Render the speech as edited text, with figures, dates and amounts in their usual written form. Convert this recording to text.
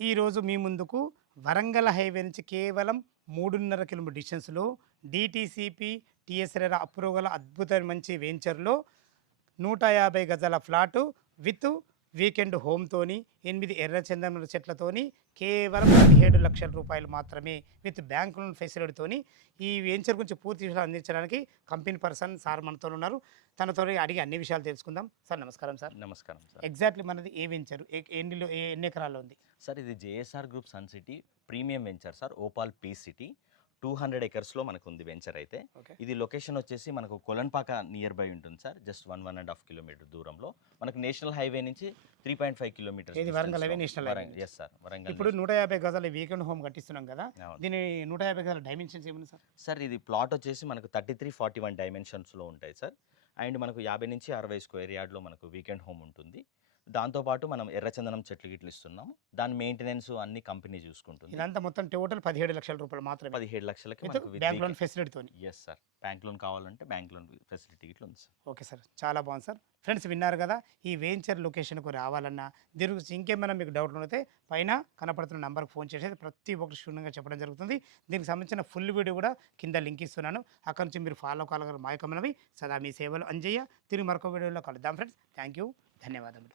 ఈరోజు మీ ముందుకు వరంగల్ హైవే నుంచి కేవలం 3.5 కిలోమీటర్ డిస్టెన్స్లో డిటీసీపీ టీఎస్ఆర్ అప్రూవ్ గల అద్భుతమైన మంచి వెంచర్లో 150 గజాల ఫ్లాటు విత్ వీకెండ్ హోమ్‌తోని 8 ఎర్ర చందనం చెట్లతోని కేవలం 17 లక్షల రూపాయలు మాత్రమే విత్ బ్యాంక్ లోన్ ఫెసిలిటీతోని ఈ వెంచర్ గురించి పూర్తి విషయాలు అందించడానికి కంపెనీ పర్సన్ సార్ మనతో ఉన్నారు. తనతోని అడిగి అన్ని విషయాలు తెలుసుకుందాం. సార్ నమస్కారం సార్. నమస్కారం సార్. ఎగ్జాక్ట్‌లీ మనది ఏ వెంచర్? ఎన్ని ఎకరాల్లో ఉంది? సార్ ఇది JSR group sun city premium venture sir. Opal P city 200 ఎకర్స్‌లో మనకు ఉంది వెంచర్ అయితే. ఓకే. ఇది లొకేషన్ వచ్చేసి మనకు కొలన్పాక నియర్ బై ఉంటుంది సార్. జస్ట్ 1.5 కిలోమీటర్ దూరంలో. మనకు నేషనల్ హైవే నుంచి 3.5 కిలోమీటర్స్. ఇది Warangal highway national highway. Yes sir. Warangal. ఇప్పుడు 150 గజాల వీకెండ్ హోమ్ కట్టిస్తున్నాం కదా, అవును. దీని 150 గజాల డైమెన్షన్స్ ఏమున్నాయి సార్? సార్ ఇది ప్లాట్ వచ్చేసి మనకు 33-41 డైమెన్షన్స్‌లో ఉంటాయి సార్. అండ్ మనకు 50 నుంచి 60 స్క్వేర్ యార్డ్‌లో మనకు వీకెండ్ హోమ్ ఉంటుంది. దాంతోపాటు మనం ఎర్రచందనం చెట్లు గిట్లు ఇస్తున్నాము. దాని మెయింటెనెన్స్ అన్ని కంపెనీ చూసుకుంటుంది. ఇదంతా మొత్తం టోటల్ 17 లక్షల రూపాయలు మాత్రమే 17 లక్షలకి విత్ మనకు బ్యాంక్ లోన్ ఫెసిలిటీతోని. Yes sir. బ్యాంక్ లోన్ కావాలంటే బ్యాంక్ లోన్ ఫెసిలిటీ ఇట్లా ఉంది సార్. ఓకే సార్, చాలా బాగుంది సార్. ఫ్రెండ్స్ విన్నారు కదా, ఈ వెంచర్ లొకేషన్కు రావాలన్నా దీని గురించి ఇంకేమైనా మీకు డౌట్లు ఉంటే పైన కనపడుతున్న నంబర్కి ఫోన్ చేసేది ప్రతి ఒక్కటి క్షుణ్ణంగా చెప్పడం జరుగుతుంది. దీనికి సంబంధించిన ఫుల్ వీడియో కూడా కింద లింక్ ఇస్తున్నాను. అక్కడ నుంచి మీరు ఫాలో కాగలరు. మాయకమైనవి సదా మీ సేవలు అంజయ్య. తిరిగి మరొక వీడియోలో కలుద్దాం ఫ్రెండ్స్. థ్యాంక్ యూ, ధన్యవాదములు.